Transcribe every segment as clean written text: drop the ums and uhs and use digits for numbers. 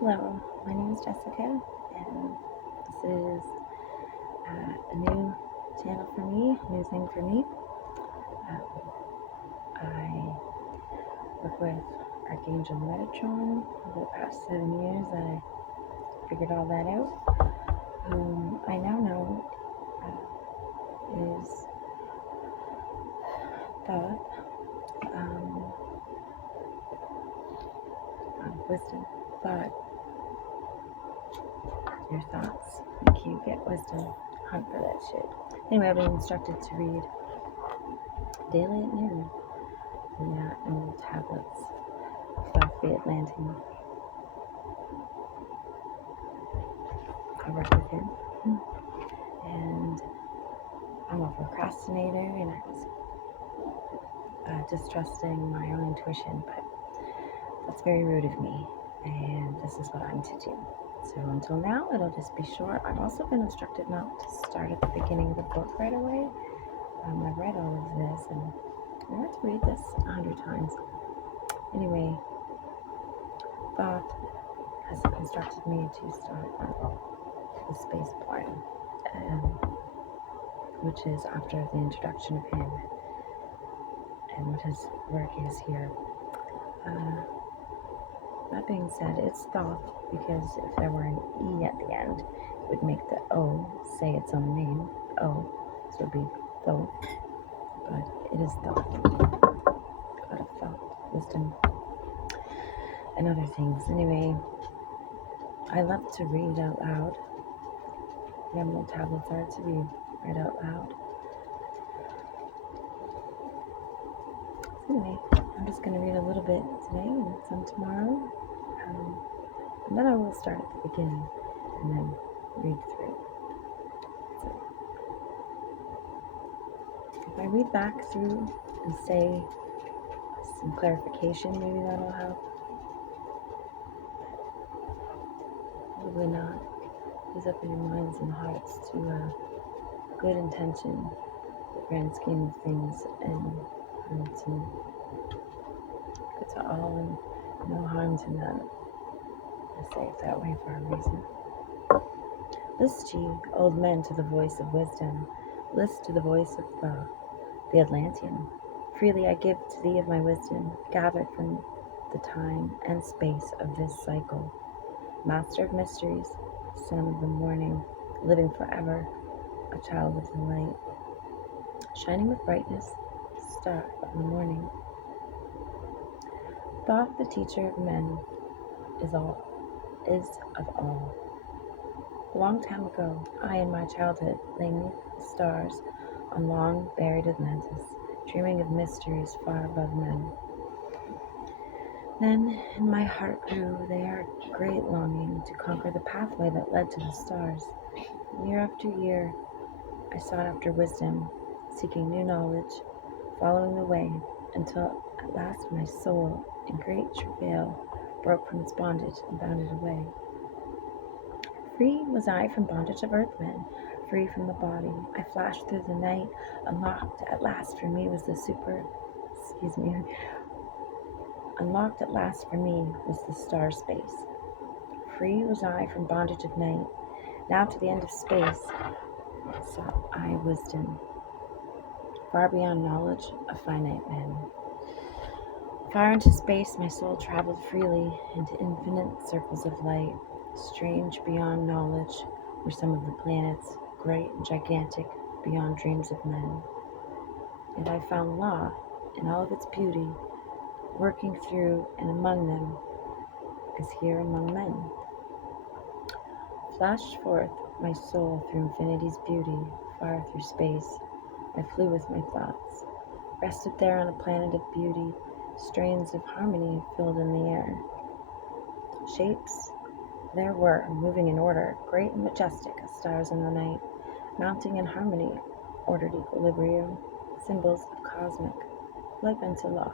Hello, my name is Jessica, and this is a new channel for me, new thing for me. I work with Archangel Metatron over the past 7 years. I figured all that out. Whom I now know is thought, um, wisdom, thought, your thoughts make you get wisdom. Hunt for that shit. Anyway, I've been instructed to read daily at noon the emerald tablets of the Atlantean. I work with him, and I'm a procrastinator, and I was distrusting my own intuition, but that's very rude of me, and this is what I'm to do. So until now, it'll just be short. I've also been instructed not to start at the beginning of the book right away. I've read all of this, and I had to read this 100 times. Anyway, Thoth has instructed me to start the space plan, which is after the introduction of him and what his work is here. That being said, it's Thoth because if there were an E at the end, it would make the O say its own name, O, so it would be Thoth, but it is Thoth, God of thought, wisdom, and other things. Anyway, I love to read out loud. The emerald tablets are to be read out loud. So anyway, I'm just going to read a little bit today and some tomorrow. And then I will start at the beginning and then read through. So if I read back through and say some clarification, maybe that'll help. Probably not. Use up in your minds and hearts to good intention, the grand scheme of things, and to good to all and no harm to none. I say it that way for a reason. List ye, old men, to the voice of wisdom. List to the voice of the Atlantean. Freely I give to thee of my wisdom, gathered from the time and space of this cycle. Master of mysteries, son of the morning, living forever, a child of the light, shining with brightness, star of the morning. Thoth, the teacher of men, is of all. A long time ago, I in my childhood lay neath the stars on long buried Atlantis, dreaming of mysteries far above men. Then in my heart grew there a great longing to conquer the pathway that led to the stars. Year after year, I sought after wisdom, seeking new knowledge, following the way, until at last my soul, in great travail, broke from its bondage and bounded away. Free was I from bondage of earthmen, free from the body. I flashed through the night, unlocked at last for me was the Unlocked at last for me was the star space. Free was I from bondage of night. Now to the end of space sought I wisdom, far beyond knowledge of finite men. Far into space my soul traveled freely, into infinite circles of light. Strange beyond knowledge were some of the planets, great and gigantic beyond dreams of men. And I found law in all of its beauty, working through and among them, as here among men. Flashed forth my soul through infinity's beauty, far through space. I flew with my thoughts, rested there on a planet of beauty, strains of harmony filled in the air. Shapes there were, moving in order, great and majestic as stars in the night, mounting in harmony, ordered equilibrium, symbols of cosmic, like unto law.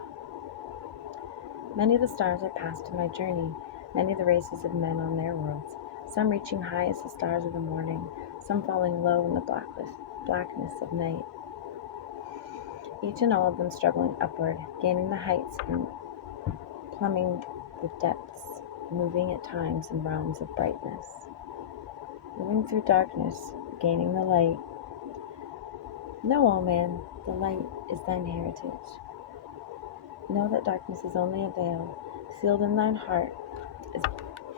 Many of the stars I passed in my journey, many the races of men on their worlds, some reaching high as the stars of the morning, some falling low in the blackness of night. Each and all of them struggling upward, gaining the heights and plumbing the depths. moving at times in realms of brightness, moving through darkness, gaining the light. Know, O man, the light is thine heritage. Know that darkness is only a veil, sealed in thine heart is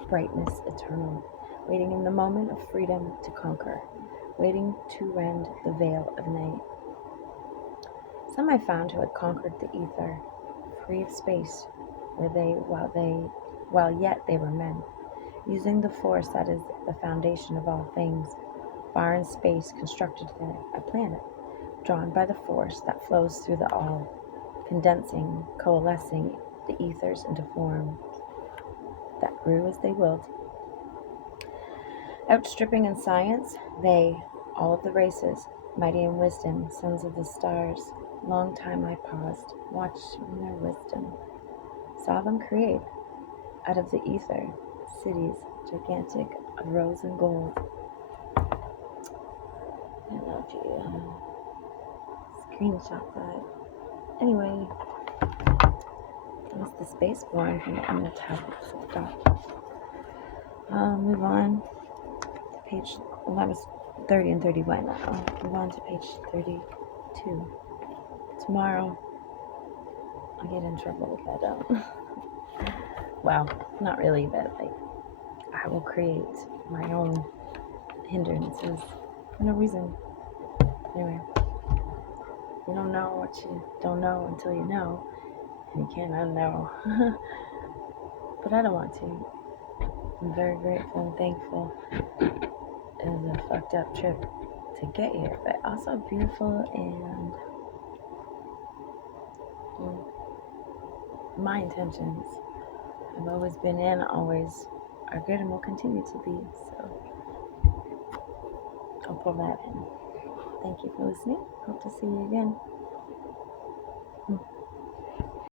brightness eternal, waiting in the moment of freedom to conquer, waiting to rend the veil of night. Some I found who had conquered the ether, free of space, while yet they were men, using the force that is the foundation of all things. Far in space constructed there a planet, drawn by the force that flows through the all, condensing, coalescing the ethers into forms that grew as they willed. Outstripping in science, they, all of the races, mighty in wisdom, sons of the stars, long time I paused, watching their wisdom, saw them create, out of the ether, cities gigantic of rose and gold. I don't know if you screenshot that. Anyway, that was the Spaceborn from the Eminent Tablets of God. I'll move on to page, well, that was 30 and 31. I'll move on to page 32. Tomorrow, I'll get in trouble if I don't. Well, not really, but like, I will create my own hindrances for no reason. Anyway, you don't know what you don't know until you know, and you can't unknow. But I don't want to. I'm very grateful and thankful. It was a fucked up trip to get here, but also beautiful, and my intentions have always been and always are good and will continue to be. So I'll pull that in. Thank you for listening. Hope to see you again.